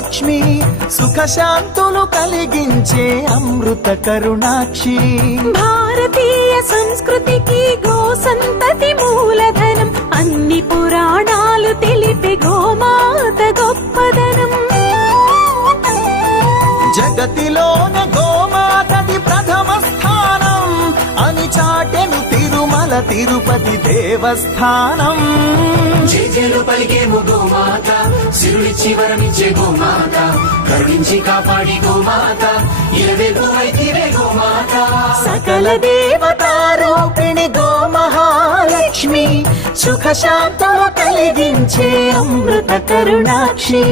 మహాలక్ష్మి సుఖశాంతులు కలిగించే అమృత కరుణాక్షి భారతీయ సంస్కృతికి గో సంతతి మూలధనం అన్ని పురాణాలు తెలిపే గోమాత గొప్పదనం జగతిలోనే గోమాతది ప్రథమ స్థానం అని చాటెను తిరుమల తిరుపతి దేవస్థానం జేజేలు పలికేము గోమాత సిరులిచ్చి వరమిచ్చే గోమాత కరుణించి కాపాడి గోమాత ఇలవేలు వైతివే గోమాత సకల దేవతారూపిణి గో మహాలక్ష్మి సుఖశాంతులు కలిగించే అమృత కరుణాక్షి